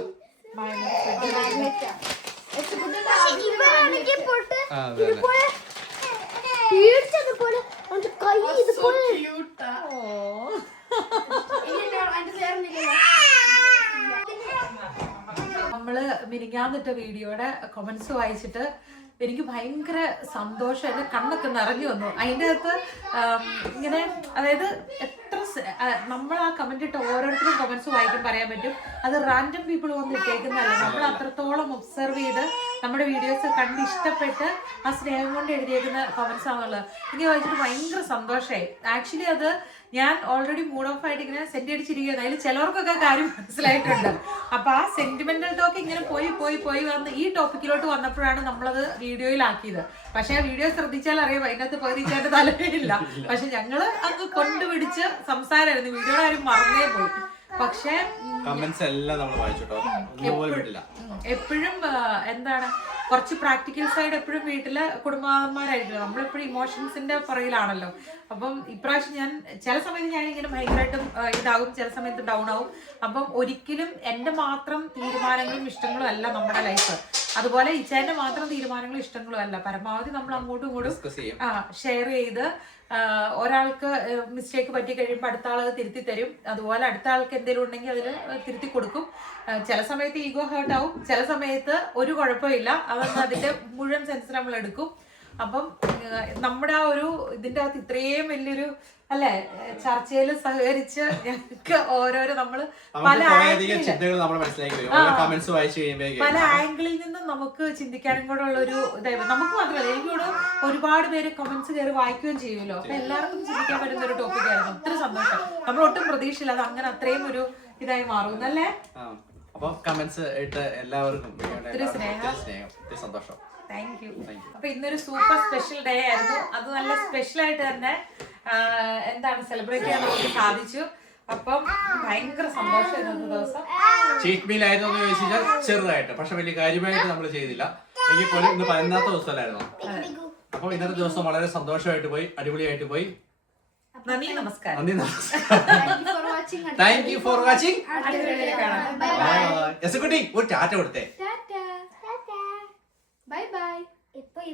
നമ്മള് മിനിഞ്ഞാന്നിട്ട വീഡിയോയുടെ കമന്റ്സ് വായിച്ചിട്ട് എനിക്ക് ഭയങ്കര സന്തോഷം. എന്റെ കണ്ണൊക്കെ നിറഞ്ഞു വന്നു. അതിൻ്റെ അകത്ത് ഇങ്ങനെ, അതായത് എത്ര നമ്മൾ ആ കമന്റ് ഇട്ട് ഓരോരുത്തരും കമന്റ്സ് വായിക്കും പറയാൻ പറ്റും. അത് റാൻഡം പീപ്പിൾ വന്ന് ഇട്ടേക്കുന്നതല്ല. നമ്മൾ അത്രത്തോളം ഒബ്സർവ് ചെയ്ത് നമ്മുടെ വീഡിയോസ് കണ്ട് ഇഷ്ടപ്പെട്ട് ആ സ്നേഹം കൊണ്ട് എഴുതിയേക്കുന്ന കമന്റ്സ് ആണുള്ളത്. എനിക്ക് വായിച്ചിട്ട് ഭയങ്കര സന്തോഷമായി. ആക്ച്വലി അത് ഞാൻ ഓൾറെഡി മൂഡ് ഓഫ് ആയിട്ട് ഇങ്ങനെ സെന്റ് അടിച്ചിരിക്കുകയാണ്. അതിൽ ചിലവർക്കൊക്കെ കാര്യം മനസ്സിലായിട്ടുണ്ട്. അപ്പൊ ആ സെന്റിമെന്റൽ ടോക്ക് ഇങ്ങനെ പോയി വന്ന് ഈ ടോപ്പിക്കിലോട്ട് വന്നപ്പോഴാണ് നമ്മളത് വീഡിയോയിലാക്കിയത്. പക്ഷെ ആ വീഡിയോ ശ്രദ്ധിച്ചാൽ അറിയാം അതിനകത്ത് പകുതിച്ചായിട്ട് തലവേയില്ല. പക്ഷെ ഞങ്ങള് അങ്ങ് കൊണ്ടുപിടിച്ച് സംസാരമായിരുന്നു. വീഡിയോയുടെ കാര്യം മറന്നേ പോയി. പക്ഷെ കമന്റ്സ് എല്ലാം നമ്മൾ വായിച്ചിട്ടോ. എപ്പോഴും എന്താണ്, കുറച്ച് പ്രാക്ടിക്കൽ സൈഡ് എപ്പോഴും വീട്ടില് കുടുംബാംഗന്മാരായിരിക്കും. നമ്മളെപ്പോഴും ഇമോഷൻസിന്റെ പുറകിലാണല്ലോ. അപ്പം ഇപ്രാവശ്യം ഞാൻ ചില സമയത്ത് ഞാനിങ്ങനെ ഭയങ്കരമായിട്ടും ഇതാകും, ചില സമയത്ത് ഡൗൺ ആവും. അപ്പം ഒരിക്കലും എൻ്റെ മാത്രം തീരുമാനങ്ങളും ഇഷ്ടങ്ങളും അല്ല നമ്മുടെ ലൈഫ്. അതുപോലെ ഇച്ചേന്റെ മാത്രം തീരുമാനങ്ങളും ഇഷ്ടങ്ങളും അല്ല. പരമാവധി നമ്മൾ അങ്ങോട്ടും ഇങ്ങോട്ടും ഷെയർ ചെയ്ത് ഒരാൾക്ക് മിസ്റ്റേക്ക് പറ്റി കഴിയുമ്പോൾ അടുത്ത ആൾ തിരുത്തി തരും. അതുപോലെ അടുത്ത ആൾക്ക് എന്തെങ്കിലും ഉണ്ടെങ്കിൽ അതിന് തിരുത്തി കൊടുക്കും. ചില സമയത്ത് ഈഗോ ഹേർട്ട് ആവും, ചില സമയത്ത് ഒരു കുഴപ്പമില്ല. അതൊന്ന് അതിന്റെ മുഴുവൻ സെൻസ് നമ്മൾ എടുക്കും. അപ്പം നമ്മുടെ ആ ഒരു ഇതിന്റെ അകത്ത് ഇത്രയും വലിയൊരു അല്ലെ ചർച്ചയിൽ സഹകരിച്ച് ഞങ്ങൾക്ക് ഓരോരോ നമ്മള് പല ആംഗിളിൽ നിന്നും നമുക്ക് ചിന്തിക്കാനും കൂടെ ഉള്ള ഒരു ഇതായിരുന്നു. നമുക്ക് മാത്രമല്ല, എനിക്കൂടെ ഒരുപാട് പേര് കമന്റ്സ് കയറി വായിക്കുകയും ചെയ്യുമല്ലോ. അപ്പൊ എല്ലാവർക്കും ചിന്തിക്കാൻ പറ്റുന്ന ഒരു ടോപ്പിക് ആയിരുന്നു. ഒത്തിരി സന്തോഷം. നമ്മൾ ഒട്ടും പ്രതീക്ഷയില്ല അത് അങ്ങനെ അത്രയും ഒരു ഇതായി മാറുന്നല്ലേ. അപ്പൊ കമന്റ്സ് ഇട്ട് എല്ലാവർക്കും ഒത്തിരി സ്നേഹം, സന്തോഷം. Thank you. അപ്പൊ ഇന്നൊരു സൂപ്പർ സ്പെഷ്യൽ ഡേ ആയിരുന്നു. അത് നല്ല സ്പെഷ്യൽ ആയിട്ട് തന്നെ എന്താണ് സെലിബ്രേറ്റ് ചെയ്യാൻ നമുക്ക് സാധിച്ചു. അപ്പം ഭയങ്കര സന്തോഷം ഇന്നത്തെ ദിവസം. ചീറ്റ് മീൽ ആയിരുന്നു എന്ന് ചോദിച്ചാൽ ചെറുതായിട്ട്, പക്ഷെ വലിയ കാര്യമായിട്ട് നമ്മൾ ചെയ്തില്ല. എങ്കിൽ പോലും ഇന്ന് 14ാമത്തെ ദിവസമല്ലായിരുന്നു. അപ്പൊ ഇന്നത്തെ ദിവസം വളരെ സന്തോഷമായിട്ട് പോയി, അടിപൊളിയായിട്ട് പോയി. നന്ദി നമസ്കാരം. നന്ദി നമസ്കാരം. Thank you for watching. Thank you for watching. അടുത്ത വീഡിയോയിൽ കാണാം. Bye bye. യെസ് കുട്ടി ഒരു ടാറ്റ കൊടുത്തേ.